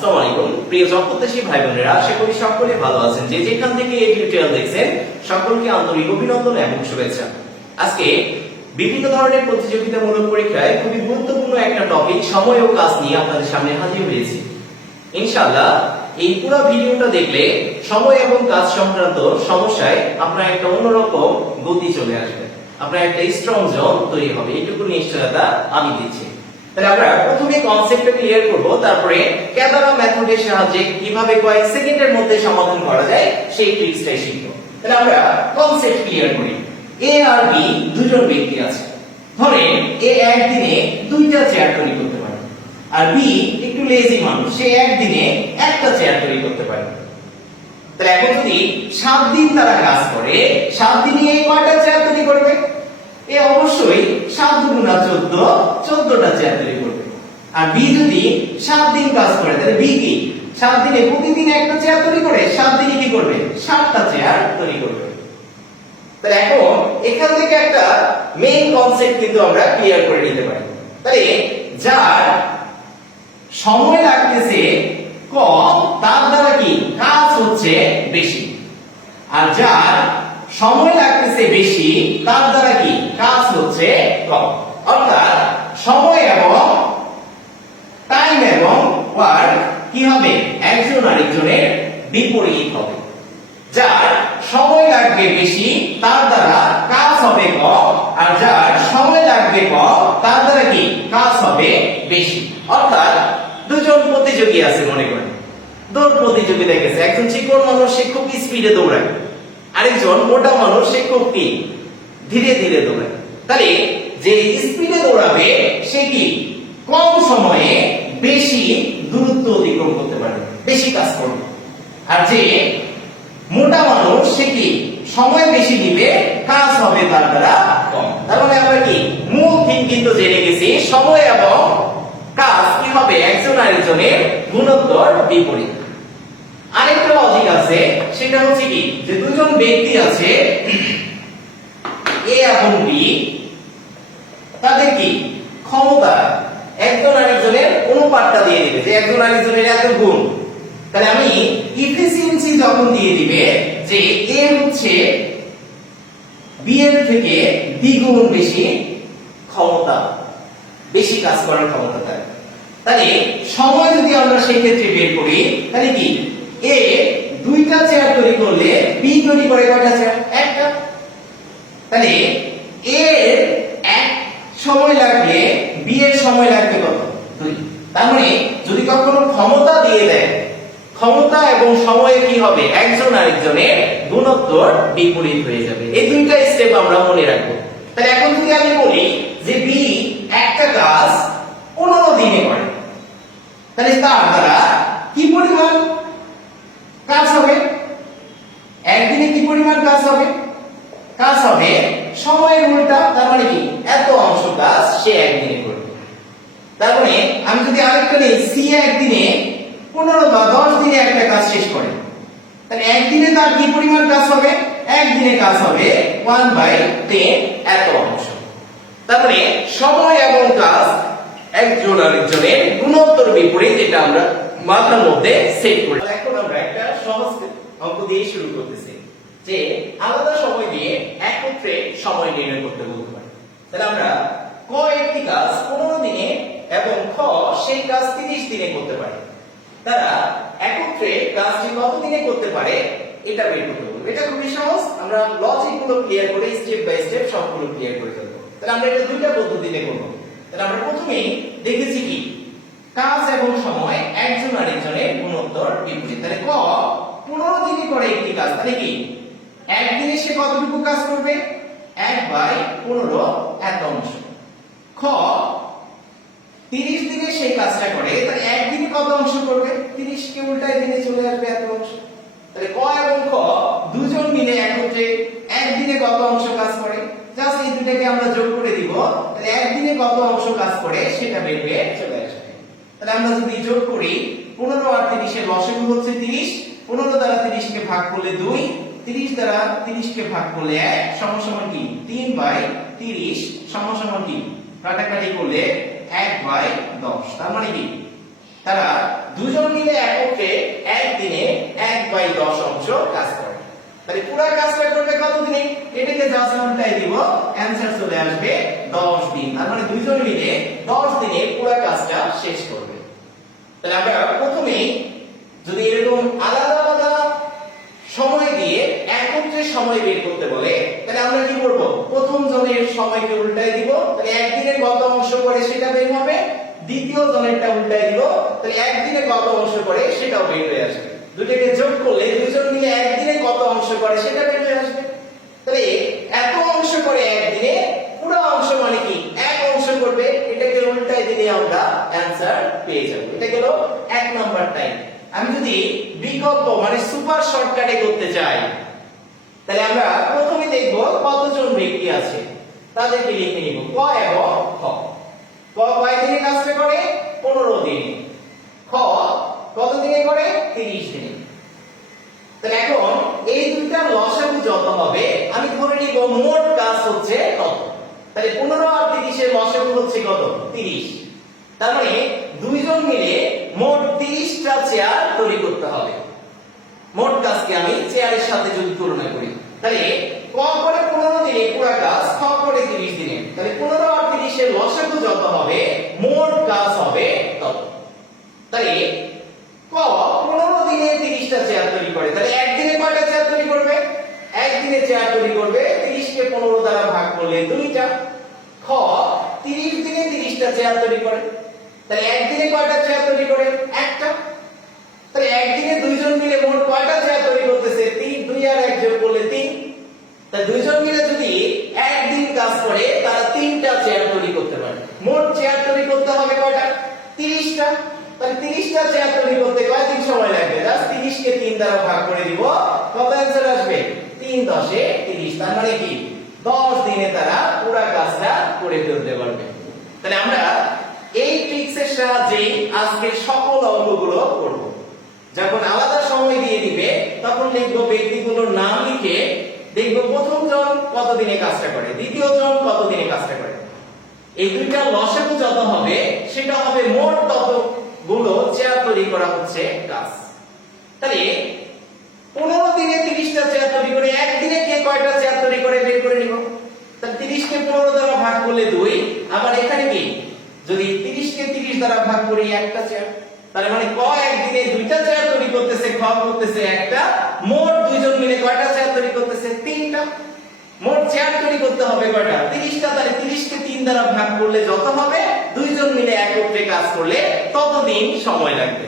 আসসালামু আলাইকুম প্রিয় জগৎপ্রত্যাশী ভাই বোনেরা, আশা করি সকলে ভালো আছেন। যে যেখান থেকে এই টিউটোরিয়াল দেখছেন সকলকে আন্তরিক অভিনন্দন এবং শুভেচ্ছা। আজকে বিভিন্ন ধরনের প্রতিযোগিতামূলক পরীক্ষায় খুবই গুরুত্বপূর্ণ একটা টপিক সময় ও কাজ নিয়ে আপনাদের সামনে হাজির হয়েছি। ইনশাআল্লাহ এই পুরো ভিডিওটা দেখলে সময় এবং কাজ সংক্রান্ত সমস্যায় আপনার একটা অন্যরকম গতি চলে আসবে, আপনার একটা স্ট্রং জোন তৈরি হবে, এইটুকু নিশ্চয়তা আমি দিচ্ছি। তাহলে আমরা প্রথমে কনসেপ্টটা ক্লিয়ার করব, তারপরে ক্যাদারা মেথডের সাহায্যে কিভাবে কয়েক সেকেন্ডের মধ্যে সমাধান করা যায় সেই ট্রিক্সটাই শিখব। তাহলে আমরা কনসেপ্ট ক্লিয়ার করি। এ আর বি দুজন ব্যক্তি আছে। ধরেন এ একদিনে দুইটা চেয়ার তৈরি করতে পারে, আর বি একটু লেজি মানুষ, সে একদিনে একটা চেয়ার তৈরি করতে পারে। তাহলে এখন যদি 7 দিন তারা কাজ করে, 7 দিনে এই কয়টা চেয়ার তৈরি করবে? এ অবশ্যই 7 গুণা 14, 14টা চেয়ার তৈরি করবে। আর বি যদি 7 দিন কাজ করে, তাহলে বি কি 7 দিনে প্রতিদিন একটা চেয়ার তৈরি করে, 7 দিনে কি করবে? 7টা চেয়ার তৈরি করবে। তাহলে এখন এখান থেকে একটা মেইন কনসেপ্ট কিন্তু আমরা ক্লিয়ার করে নিতে পারি। তাহলে যার সময় লাগতেছে কম, তার দ্বারা কি কাজ হচ্ছে বেশি, আর যার সময় লাগতেছে বেশি, তার দ্বারা কি কাজ হচ্ছে কম। অর্থাৎ সময় এবং টাইম এবং ওয়ার্ক কি হবে? একজন আরেকজনের বিপরীত হবে। যার সময় লাগবে বেশি, তার দ্বারা কাজ হবে কম, আর যার সময় লাগবে কম, তার দ্বারা কি কাজ হবে বেশি। অর্থাৎ দুজন প্রতিযোগী আছে, মনে করেন দৌড় প্রতিযোগিতায় গেছে। একজন চিকন মানুষ, সে খুব স্পিডে দৌড়ায়, আরেকজন মোটা মানুষ, সে খুব কি ধীরে ধীরে দৌড়ায়। তাহলে যে স্পিডে দৌড়াবে সে কি কম সময়ে বেশি দূরত্ব অতিক্রম করতে পারবে, বেশি কাজ করবে। আর যে মোটা মানুষ, সে কি সময় বেশি নিবে, কাজ হবে তার দ্বারা কম। তার মানে আমরা কি মূল থিম কিন্তু জেনে গেছি, সময় এবং কাজ কি হবে? একজন আরেকজনের গুণোত্তর বিপরীত। আরেকটা লজিক আছে, সেটা হচ্ছে কি যে দুজন ব্যক্তি আছে এ এবং বি, তাদের কি ক্ষমতা একজন আরেকজনের অনুপাতটা দিয়ে দিবে, যে একজন আরেকজনের এত গুণ। তাহলে আমি ইফিসিয়েন্সি যখন দিয়ে দিবে যে এ হচ্ছে বি এর থেকে দ্বিগুণ বেশি ক্ষমতা, বেশি কাজ করার ক্ষমতা তার। তাহলে সময় যদি আমরা সেই ক্ষেত্রে বের করি, তাহলে কি এ দুইটা চেয়ার তৈরি করলে বি তৈরি করে কয়টা চেয়ার? একটা। তাহলে এ এর এক সময় লাগলে বি এর সময় লাগবে কত? 2। তার মানে যদি কখনো ক্ষমতা দিয়ে দেয়, ক্ষমতা এবং সময়ে কি হবে? একজন আরেকজনের গুণোত্তর বিপরীত হয়ে যাবে। এই দুইটা স্টেপ আমরা মনে রাখবো। তাহলে এখন যদি আমি বলি যে বি একটা কাজ 15 দিনে করে, তাহলে তার দ্বারা কি পরিমাণ কাজ হবে? একদিনে কি পরিমাণ কাজ হবে? কাজ হবে সময়ের উল্টা। তার মানে কি এত অংশ কাজ সে একদিনে করবে। তার মানে আমি যদি আরেকটা নেই, সি একদিনে 15 বা 10 দিনে একটা কাজ শেষ করে, তাহলে একদিনে তার কি পরিমাণ কাজ হবে? একদিনে কাজ হবে 1/10 এত অংশ। তারপরে সময় এবং কাজ একজন আরেকজনের গুণোত্তর বিপরীত, এটা আমরা মাথার মধ্যে সেট করি। এখন আমরা একটা সহজ অঙ্ক দিয়ে শুরু করতেছি, যে আলাদা সময় দিয়ে একত্রে সময় নির্ণয় করতে বলতে পারি। তাহলে আমরা ক একটি কাজ 15 দিনে এবং খ সেই কাজ 30 দিনে করতে পারি। তারা একত্রে কাজটি কত দিনে করতে পারে এটা বের করতে বলবো। এটা খুবই সহজ, আমরা লজিক গুলো ক্লিয়ার করে স্টেপ বাই স্টেপ সবগুলো ক্লিয়ার করে ফেলবো। তাহলে আমরা এটা দুইটা পদ্ধতিতে করব। তাহলে আমরা প্রথমেই দেখেছি কি কাজ এবং সময় একজন আরেকজনের গুণোত্তর বিপরীত। তাহলে ক 15 দিনে করে একটি কাজ, তাহলে কি একদিনে সে কতটুকু কাজ করবে? 1/15 এত অংশ। খ 30 দিনে সেই কাজটা করে, তাহলে একদিনে কত অংশ করবে? 30 কে উল্টায় দিনে চলে আসবে এত অংশ। তাহলে ক এবং খ দুজন মিলে একত্রে একদিনে কত অংশ কাজ করে? জাস্ট এই দুটাকে আমরা যোগ করে দিব, তাহলে একদিনে কত অংশ কাজ করে সেটা বের হয়ে চলে আসবে। তাহলে আমরা যদি যোগ করি 15 আর 30 এর লসাগু হচ্ছে 30, 15 দ্বারা 30 কে ভাগ করলে 2, 30 দ্বারা 30 কে ভাগ করলে 1 সমান কি 3/30 সমান কি কাটাকাটি করলে 1/10। তার মানে কি তারা দুজন মিলে একত্রে একদিনে 1/10 অংশ কাজ করে। তাহলে পুরো কাজটা করবে কত দিনে? এটাকে জাস্ট উল্টাই দিব, অ্যানসার চলে আসবে 10 দিন। তার মানে দুইজন মিলে 10 দিনে পুরো কাজটা শেষ করবে। তাহলে আমরা প্রথমেই যদি এরকম আলাদা আলাদা সময় দিয়ে একত্রে সময় বের করতে বলে তাহলে আমরা কি করব? প্রথম জনের সময়কে উল্টাই দিব, তাহলে একদিনে কত অংশ করে সেটা বের হবে। দ্বিতীয় জনেরটা উল্টাই দিব, তাহলে একদিনে কত অংশ করে সেটাও বের হয়ে আসবে। দুটোকে যোগ করলে দুইজন মিলে একদিনে কত অংশ করে সেটা বের হয়ে আসবে। তাহলে এত অংশ করে একদিনে, পুরো অংশ মানে কি? এক অংশ করবে, এটাকে উল্টাই দিলে আমরা অ্যানসার পেয়ে যাব। এটা গেল 1 নাম্বার টাইম। আমি যদি বিকল্প মানে সুপার শর্টকাটে করতে চাই তাহলে আমরা প্রথমে দেখব কতজন ব্যক্তি আছে, তাদেরকে লিখে নিব ক এবং খ। ক কয় দিনে কাজটা করে? 15 দিনে। খ কত দিনে করে? 30 দিনে। তাহলে এখন এই দুইটার লসাগু যত হবে আমি ধরে নিব মোট কাজ হচ্ছে কত। তাহলে 15 আর 30 এর লসাগু হচ্ছে কত? 30। তার মানে দুইজন মিলে মোট 30টা চেয়ার তৈরি করতে হবে। মোট কাজকে আমি চেয়ারের সাথে যদি তুলনা করি তাহলে ক করে 15 দিনে পুরো কাজ, খ করে 30 দিনে। তাহলে 15 আর 30 এর লসাগু যত হবে মোট কাজ হবে তত। তাহলে ক 15 দিনে 30টা চেয়ার তৈরি করে, তাহলে একদিনে কয়টা চেয়ার তৈরি করবে? একদিনে চেয়ার তৈরি করবে 30 কে 15 দ্বারা ভাগ করলে 2টা। খ 30 দিনে 30টা চেয়ার তৈরি করে, তাহলে একদিনে কয়টা চেয়ার তৈরি করে? একটা। তাহলে একদিনে দুইজন মিলে মোট কয়টা চেয়ার তৈরি করতেছে? 3। 2 আর 1 যোগ করলে 3। তাহলে দুইজন মিলে যদি একদিন কাজ করে তারা 3টা চেয়ার তৈরি করতে পারে। মোট চেয়ার তৈরি করতে হবে কয়টা? 30টা। তাহলে 30টা চেয়ার তৈরি করতে কয়দিন সময় লাগবে? জাস্ট 30 কে 3 দ্বারা ভাগ করে দিব, কত অ্যানসার আসবে? 3 10 এ 30। তার মানে কি 10 দিনে তারা পুরো কাজটা করে ফেলতে পারবে। তাহলে আমরা এই ট্রিক্সের সাহায্যে আজকের সকল অঙ্কগুলো করব। যখন আলাদা সময় দিয়ে দিবে তখন লিখব ব্যক্তিগুলোর নাম লিখে দেখব প্রথম জন কত দিনে কাজটা করে, দ্বিতীয় জন কত দিনে কাজটা করে। এই দুইটা লসাগু যত হবে সেটা হবে মোট ততগুলো চেয়ার তৈরি করা হচ্ছে কাজ। তাহলে 15 দিনে 30টা চেয়ার তৈরি করে একদিনে কে কয়টা চেয়ার তৈরি করে বের করে নিব। তাহলে 30 কে 15 দ্বারা ভাগ করলে 2। আবার এখানে কি যদি 30 কে 30 দ্বারা ভাগ করি একটা চেয়ার, তার মানে ক একদিনে 2টা চেয়ার তৈরি করতেছে, খ করতেছে একটা। মোট দুইজন মিলে কয়টা চেয়ার তৈরি করতেছে? 3টা। মোট চেয়ার তৈরি করতে হবে কয়টা? 30টা। তাহলে 30 কে 3 দ্বারা ভাগ করলে যত হবে দুইজন মিলে একত্রে কাজ করলে ততদিন সময় লাগবে।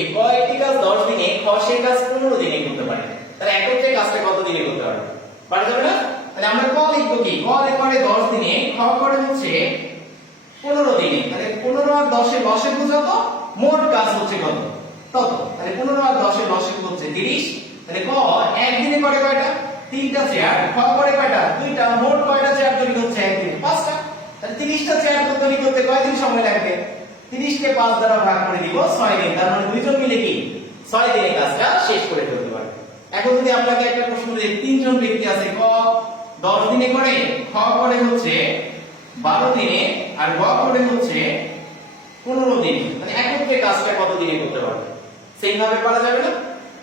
এই ক একটি কাজ 10 দিনে, খ সেই কাজ 15 দিনে করতে পারে। তাহলে একত্রে কাজটা কত দিনে করতে পারবে? পারা যাবে না? তাহলে আমরা ক লিখব কি? ক করে 10 দিনে, খ করে হচ্ছে 15 দিনে। তাহলে 15 আর 10 এর লসাগু যত, মোট কাজ হচ্ছে কত? তত। তাহলে 15 আর 10 এর লসাগু হচ্ছে 30। তাহলে ক একদিনে করে কয়টা? 3টা চেয়ার। খ করে কয়টা? 2টা। মোট কয়টা চেয়ার তৈরি হচ্ছে একদিনে? 5টা। তাহলে 30টা চেয়ার তৈরি করতে কয়দিন সময় লাগবে? 30 কে 5 দ্বারা ভাগ করে দিব 6 দিন। তার মানে দুইজন মিলে কি 6 দিনে কাজটা শেষ করে ফেলতে পারবে। এখন যদি আপনাকে একটা প্রশ্ন দেই, তিনজন ব্যক্তি আছে, ক 10 দিনে করে, খ করে হচ্ছে 12 দিনে, আর গ করে হচ্ছে 15 দিনে। মানে একত্রে কাজটা কত দিনে করতে পারবে? সেইভাবে পারা যাবে না?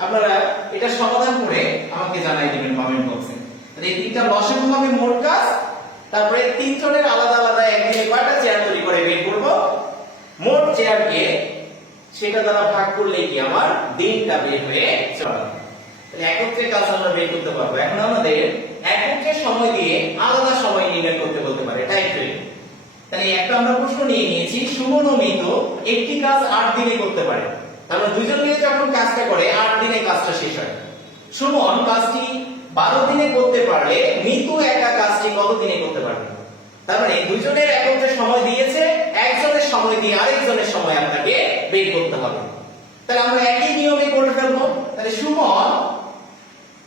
আপনারা এটা সমাধান করে আমাকে জানাই দিবেন কমেন্ট বক্সে। তাহলে এই তিনটা লসাগু হবে মোট কাজ, তারপরে তিনজনের আলাদা আলাদা একদিনে কয়টা চেয়ার তৈরি করে বের করব, মোট চেয়ারকে সেটা দ্বারা ভাগ করলে কি আমার দিনটা বের হয়ে যাবে। তাহলে একত্রে কাজ আমরা বের করতে পারবো। এখন আমাদের একত্রে সময় দিয়ে আলাদা সময় নির্ণয় করতে বলতে পারে টাইম ফ্রেম। তাহলে একটা আমরা প্রশ্ন নিয়ে নিয়েছি, সুমন ও মিতু একটি কাজ 8 দিনে করতে পারে। তাহলে দুইজন মিলে যখন কাজটা করে 8 দিনে কাজটা শেষ হয়। সুমন কাজটি 12 দিনে করতে পারলে মিতু একা কাজটি কত দিনে করতে পারবে? তার মানে দুইজনের একত্রে সময় দিয়েছে, একজনের সময় দিয়ে আরেকজনের সময় আপনাকে বের করতে হবে। তাহলে আমরা একই নিয়মে করে ফেলবো। তাহলে সুমন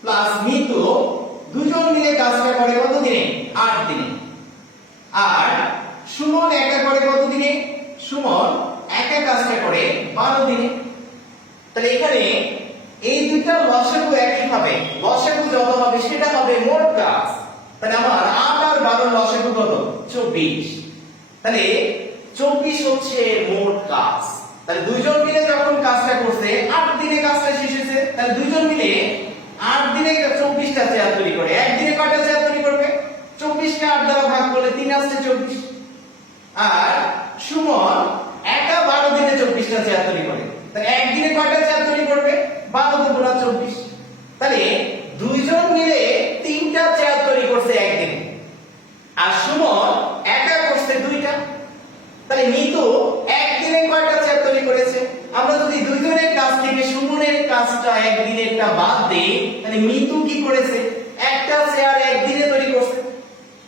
প্লাস মিতু দুজন মিলে কাজটা করে কত দিনে? 8 দিনে। আর সুমন একা করে কত দিনে? সুমন একা কাজটা করে 12 দিনে। তাহলে এখানে এই দুইটা লসাগু একই হবে, লসাগু যত হবে সেটা হবে মোট কাজ। তাহলে আমার 8 আর 12 লসাগু কত? 24। তাহলে 24 হচ্ছে মোট কাজ। তাহলে দুইজন মিলে যখন কাজটা করছে 8 দিনে কাজটা শেষ হয়েছে, তাহলে দুইজন মিলে 8 দিনে 24টা চেয়ার তৈরি করে। একদিনে কয়টা চেয়ার তৈরি করবে? 24 কে 8 দ্বারা ভাগ করলে 3 আসছে 24। আর সুমন একা 12 দিনে 24টা চেয়ার তৈরি করে। তাহলে একদিনে কয়টা চেয়ার তৈরি করবে? 12 গুণা 24। তাহলে দুইজন মিলে 3টা চেয়ার তৈরি করছে একদিনে, আর সুমন একা করছে 2টা। তাহলে মিতু একদিনে কয়টা চেয়ার তৈরি করেছে? আমরা যদি দুইজনের কাছ থেকে সুমনের কাজটা একদিনেরটা বাদ দেই, তাহলে মিতু কি করেছে? একটা চেয়ার একদিনে তৈরি করছে।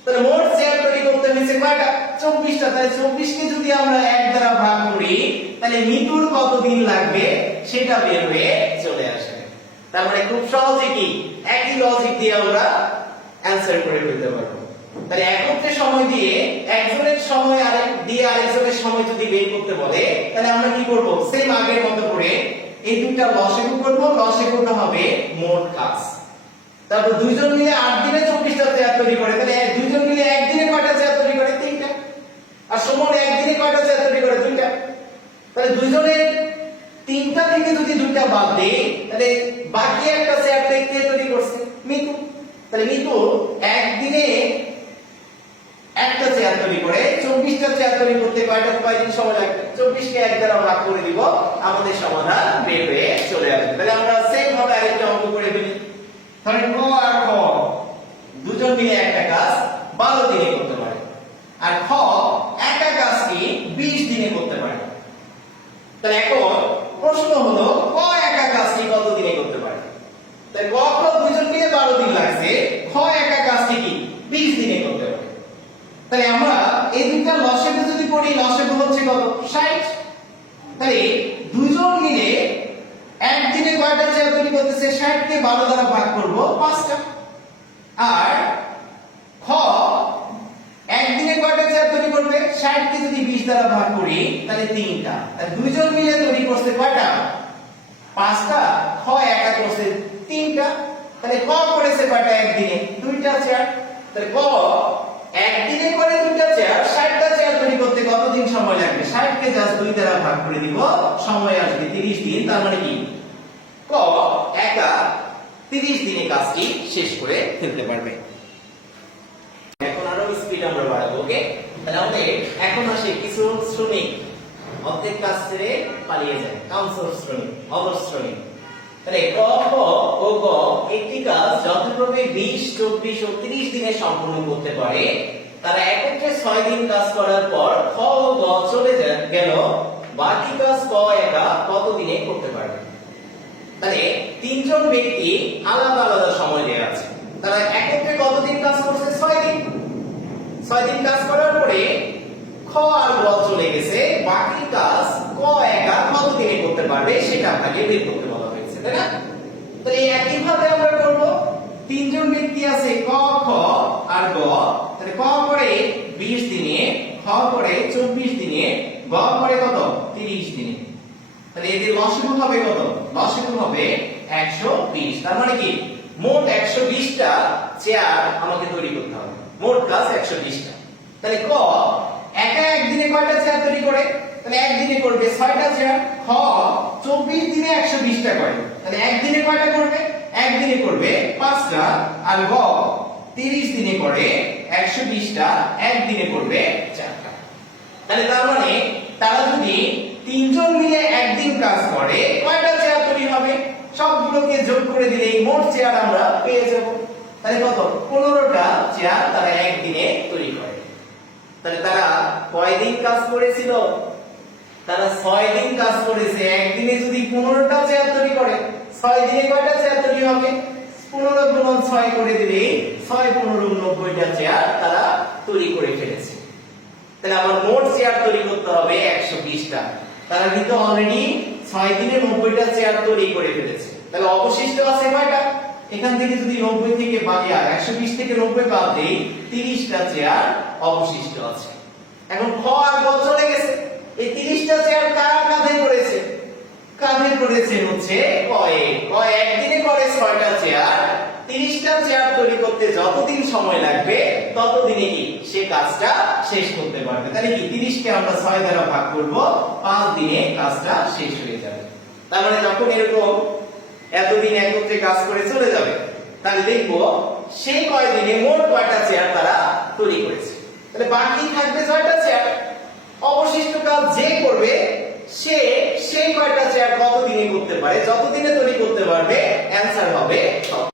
তাহলে মোট চেয়ার তৈরি করতে হয়েছে কয়টা? 24টা। তাহলে 24 কে যদি আমরা 1 দ্বারা ভাগ করি, তাহলে মিতুর কত দিন লাগবে সেটা বের হয়ে চলে আসবে। তার মানে খুব সহজে কি একই লজিক দিয়ে আমরা অ্যানসার করে ফেলতে পারবো। তাহলে একত্রে সময় দিয়ে একজনের সময় আরেকজনের সময় যদি বের করতে বলে, তাহলে আমরা কি করব? সেম আগের মতো করে এই দুটো লসাগু করব। লসাগুটা হবে মোট কাজ। তারপর দুইজন মিলে 8 দিনে 24টা চেয়ার তৈরি করে, তাহলে দুইজন মিলে একদিনে কয়টা চেয়ার তৈরি করে? 3টা। আর সুমন একদিনে কয়টা চেয়ার তৈরি করে? 2টা। তাহলে দুইজনের 3টা থেকে যদি 2টা বাদ দেই, তাহলে বাকি একটা চেয়ার কে তৈরি করছে? মিতু। তাহলে মিতু একদিনে একটা চেয়ার তৈরি করে। 24টা চেয়ার তৈরি করতে কয়দিন সময় লাগবে? 24 কে 1 দ্বারা ভাগ করে দিব, আমাদের সমাধান বের হয়ে চলে আসবে। তাহলে আমরা সেম ভাবে আরেকটা অঙ্ক করে ফেলি। ধরেন ক আর খ দুজন মিলে একটা কাজ 12 দিনে করতে পারে, আর খ একা কাজটি 20 দিনে করতে পারে। তাহলে এখন প্রশ্ন হলো ক একা কাজটি কত দিনে করতে পারে? তাই ক খ দুজন মিলে 12 দিন লাগছে, খ একা কাজটি কি 20 দিনে করতে পারে। তাহলে আমরা এই দুইটা লসাগু যদি করি, লসাগু হচ্ছে কত? 60। তাহলে দুজন মিলে একদিনে কয়টা চেয়ার তৈরি করতেছে? 60 কে 12 দ্বারা ভাগ করব, 5টা। আর খ একদিনে কয়টা চেয়ার তৈরি করবে? 60 কে যদি 20 দ্বারা ভাগ করি, তাহলে 3টা। তাহলে দুইজন মিলে তৈরি করছে কয়টা? 5টা। খ একা করছে 3টা। তাহলে ক করেছে কয়টা একদিনে? 2টা চেয়ার। তাহলে ক একদিনে করে 2টা চেয়ার, 60টা চেয়ার তৈরি করতে কতদিন সময় লাগবে? 60 কে জাস্ট 2 দ্বারা ভাগ করে দিব, সময় আসবে 30 দিন। তার মানে কি ক একা 30 দিনে কাজটি শেষ করে ফেলতে পারবে। এখন আরো স্পিড আমরা বাড়াবো। ওকে, তাহলে আমাদের এখন আসে কিছু শ্রমিক অর্ধেক কাজ ছেড়ে পালিয়ে যায়, কাউন্সিল শ্রমিক, অদর শ্রমিক। তাহলে ক খ ও গ একটি কাজ যথাক্রমে 20, 24 ও 30 দিনে সম্পূর্ণ করতে পারে। তারা একত্রে 6 দিন কাজ করার পর খ ও গ চলে গেল, বাকি কাজ ক একা কত দিনে করতে পারবে? তাহলে তিনজন ব্যক্তি আলাদা আলাদা সময় দেয়া আছে। তারা একত্রে কতদিন কাজ করছে? 6 দিন। 6 দিন কাজ করার পরে খ আর গ চলে গেছে, বাকি কাজ ক একা কত দিনে করতে পারবে সেটা আপনাকে বের করতে বলা হয়েছে, তাই না? তাহলে একই ভাবে আমরা করব। তিনজন ব্যক্তি আছে ক, খ আর গ। তাহলে ক করে 20 দিনে, খ করে 24 দিনে, গ করে কত? 30 দিনে। তাহলে এদের লসাগু হবে কত? লসাগু হবে 120। তার মানে কি মোট 120টা চেয়ার আমাকে তৈরি করতে হবে। মোট কাজ 120টা। তাহলে ক একা একদিনে কয়টা চেয়ার তৈরি করে? তাহলে একদিনে করবে 6টা চেয়ার। খ 24 দিনে 120টা করে, তাহলে একদিনে কয়টা করবে? একদিনে করবে 5টা। আর গ 30 দিনে করে 120টা, একদিনে করবে 4টা। তাহলে তার মানে তারা যদি তিনজন মিলে একদিন কাজ করে কয়টা চেয়ার তৈরি হবে? সবগুলোকে যোগ করে দিলেই মোট চেয়ার আমরা পেয়ে যাব। তাহলে কত? 15টা চেয়ার তারা একদিনে তৈরি করে। তাহলে তারা কয়দিন কাজ করেছিল? তারা 6 দিন কাজ করেছে। একদিনে যদি 15টা চেয়ার তৈরি করে, 6 দিনে কয়টা চেয়ার তৈরি হবে? 15 গুণন 6 করে দিলেই 6 15 90টা চেয়ার তারা তৈরি করে ফেলেছে। তাহলে আমার মোট চেয়ার তৈরি করতে হবে 120টা। তারা কিন্তু অলরেডি 6 দিনে 90টা চেয়ার তৈরি করে ফেলেছে। তাহলে অবশিষ্ট আছে কয়টা? এখান থেকে যদি 90 থেকে বাকি 120 থেকে 90 বাদ দেই, 30টা চেয়ার অবশিষ্ট আছে। এখন খ আর গ চলে গেছে। এই 30টা চেয়ার কার কাঁধে পড়েছে? কাঁধে পড়েছে হচ্ছে ক একদিনে করে 6টা চেয়ার, 30টা চেয়ার তৈরি করতে যতদিন সময় লাগবে ততদিনে কি সে কাজটা শেষ করতে পারবে। তাহলে কি 30 কে আমরা 6 দ্বারা ভাগ করব, 5 দিনে কাজটা শেষ হয়ে যাবে। তার মানে যখন এরকম এতদিন একত্রে কাজ করে চলে যাবে, তাহলে দেখবো সেই কয়দিনে মোট কয়টা চেয়ার তারা তৈরি করেছে। তাহলে বাকি থাকবে 6টা চেয়ার। অবশিষ্ট কাজ যে করবে সে সেই কয়টা চেয়ার কত দিনে করতে পারে, যত দিনে তৈরি করতে পারবে অ্যানসার হবে তত।